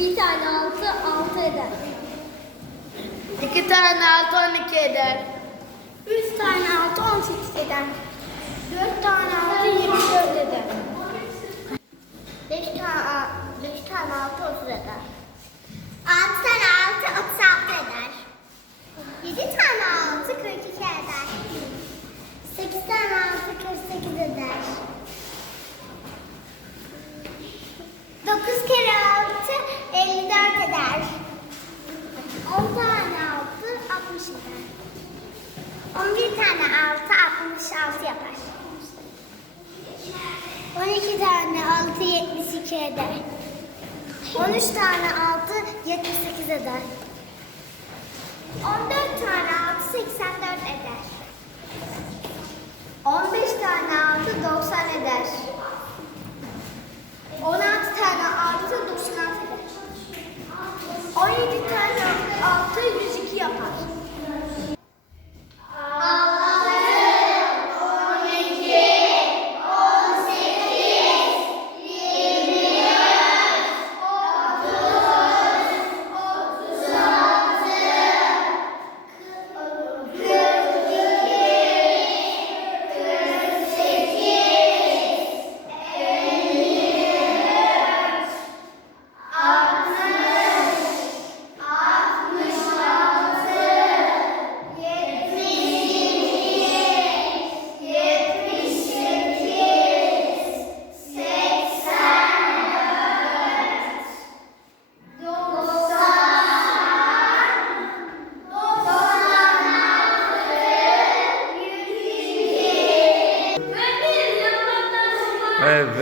Bir tane altı altı eder. İki tane altı on iki eder. Üç tane altı on sekiz eder. Dört tane altı yirmi dört eder. Beş tane, beş tane altı otuz eder. 11 tane 6 66 yapar. 12 tane 6 72 eder. 13 tane 6 78 eder. 14 tane 6 84 eder. 15 tane 6 90 eder. 16 tane 6 96 eder. 17 tane 6 100 Evet.